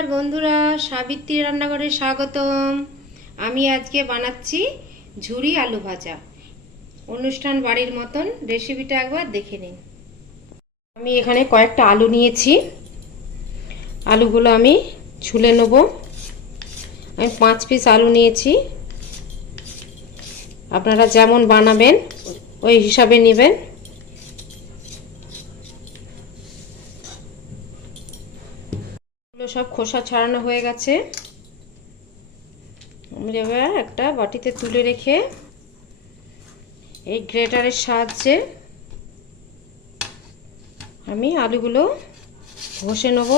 নমস্কার বন্ধুরা, সাবিত্রী রান্নাঘরে স্বাগতম। আমি আজকে বানাচ্ছি ঝুরি আলু ভাজা। অনুষ্ঠান বাড়ির মতন রেসিপিটা একবার দেখে নিন। আমি এখানে কয়েকটা আলু নিয়েছি। আলুগুলো আমি ছুলে নেব। আমি পাঁচ পিস আলু নিয়েছি। আপনারা যেমন বানাবেন, ওই হিসাবে নেবেন। এগুলো সব খোসা ছাড়ানো হয়ে গেছে। আমি এবার একটা বাটিতে তুলে রেখে এই গ্রেটারের সাহায্যে আমি আলুগুলো ঘষে নেব।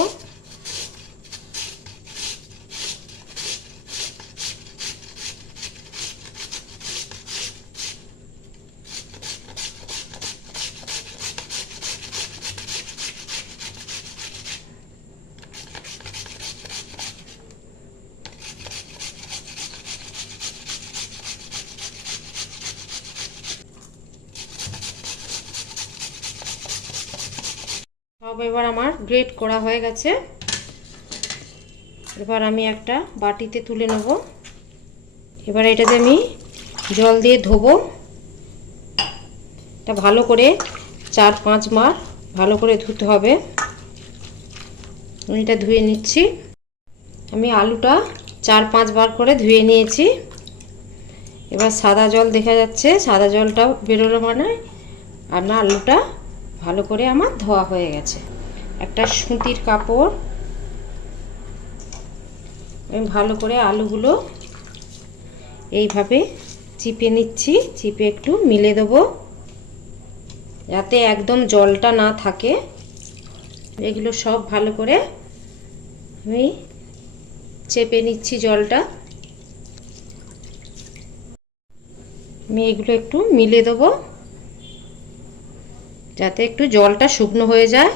সব এবার আমার গ্রেট করা হয়ে গেছে। এবার আমি একটা বাটিতে তুলে নেব। এবার এটাতে আমি জল দিয়ে ধোবো। এটা ভালো করে চার পাঁচ মার ভালো করে ধুতে হবে। আমি এটা ধুয়ে নিচ্ছি। আমি আলুটা চার পাঁচবার করে ধুয়ে নিয়েছি। এবার সাদা জল দেখা যাচ্ছে। সাদা জলটাও বেরোলো মানে। আপনার আলুটা ভালো করে আমার ধোয়া হয়ে গেছে। একটা সুতির কাপড়, আমি ভালো করে আলুগুলো এইভাবে চিপে নিচ্ছি, চিপে একটু মিলে দেবো। যাতে একদম জলটা না থাকে। এগুলো সব ভালো করে আমি চেপে নিচ্ছি জলটা। আমি এগুলো একটু মিলে দেবো। যাতে একটু জলটা শুকনো হয়ে যায়।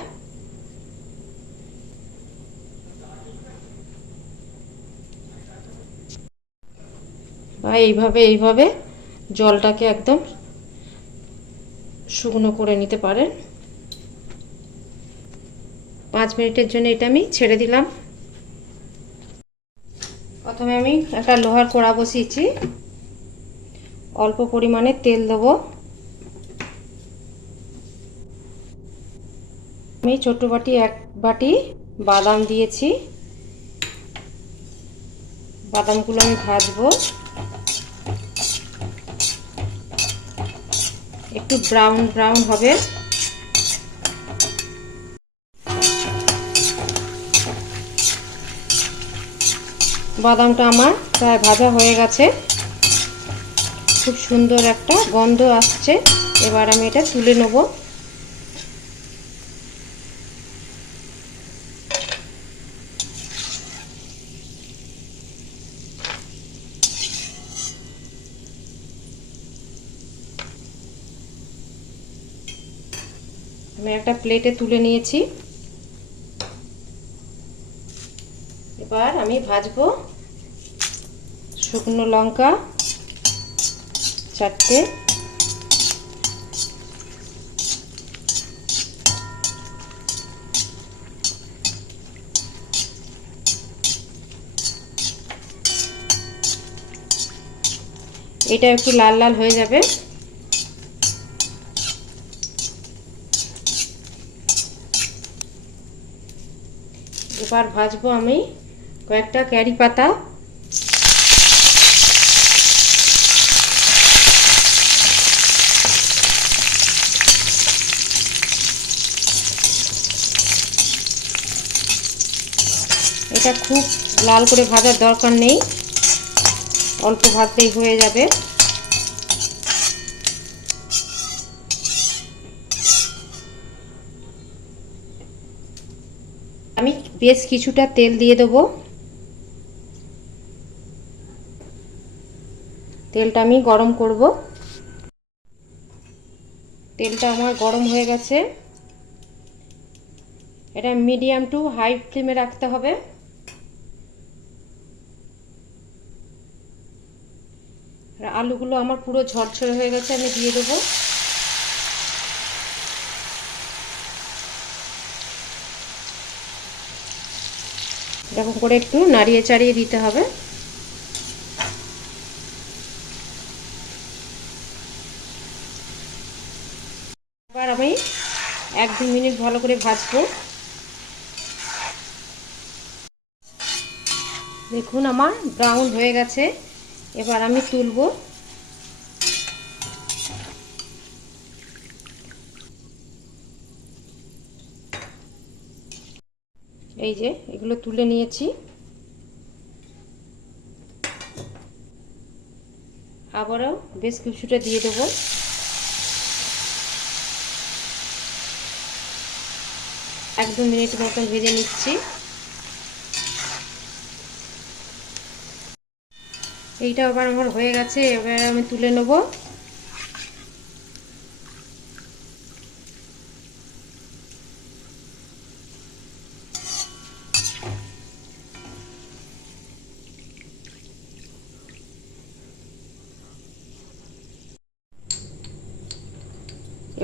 বা এইভাবে এইভাবে জলটাকে একদম শুকনো করে নিতে পারেন। পাঁচ মিনিটের জন্য এটা আমি ছেড়ে দিলাম। প্রথমে আমি একটা লোহার কড়া বসিয়েছি। অল্প পরিমাণে তেল দেবো। আমি ছোট বাটি, এক বাটি বাদাম দিয়েছি। বাদামগুলো আমি ভাজবো। একটু ব্রাউন ব্রাউন হবে। বাদামটা আমার প্রায় ভাজা হয়ে গেছে। খুব সুন্দর একটা গন্ধ আসছে। এবার আমি এটা তুলে নেব। আমি একটা প্লেটে তুলে নিয়েছি। এবার আমি ভাজবো শুকনো লঙ্কা চারটে। এটা একটু লাল লাল হয়ে যাবে। এবার ভাজবো আমি কয়েকটা ক্যারি পাতা। এটা খুব লাল করে ভাজার দরকার নেই। অল্প ভাজতেই হয়ে যাবে। বেশ কিছুটা তেল দিয়ে দেবো। তেলটা আমি গরম করব। তেলটা আমার গরম হয়ে গেছে। এটা মিডিয়াম টু হাই ফ্লেমে রাখতে হবে। আলুগুলো আমার পুরো ঝরঝরে হয়ে গেছে, আমি দিয়ে দেবো। এরকম করে একটু নাড়িয়ে চাড়িয়ে দিতে হবে। এবার আমি এক দু মিনিট ভালো করে ভাজবো। দেখুন আমার ব্রাউন হয়ে গেছে। এবার আমি তুলবো। এই যে, এগুলো তুলে নিয়েছি। আবারও বেশ কিছুটা দিয়ে দেবো। এক দু মিনিট মতন ভেজে নিচ্ছি। এইটা আবার আমার হয়ে গেছে, এবার আমি তুলে নেব।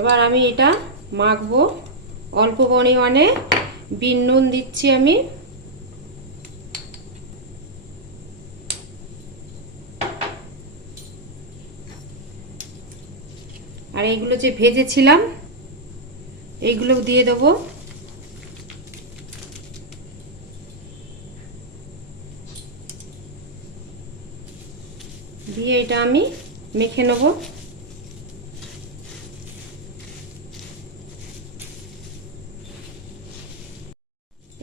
এবার আমি এটা মাখবো। অল্প পরিমাণে বিন নুন দিচ্ছি আমি। আর এইগুলো যে ভেজেছিলাম, এইগুলো দিয়ে দেবো। দিয়ে এটা আমি মেখে নেব।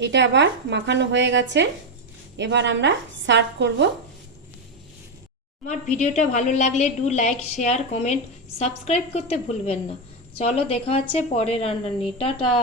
এটা আবার মাখানো হয়ে গেছে। এবার আমরা সার্ভ করব। আমার ভিডিওটা ভালো লাগলে do like, share, comment, subscribe করতে ভুলবেন না। চলো দেখা হচ্ছে পরের রান্না নিয়ে। টাটা।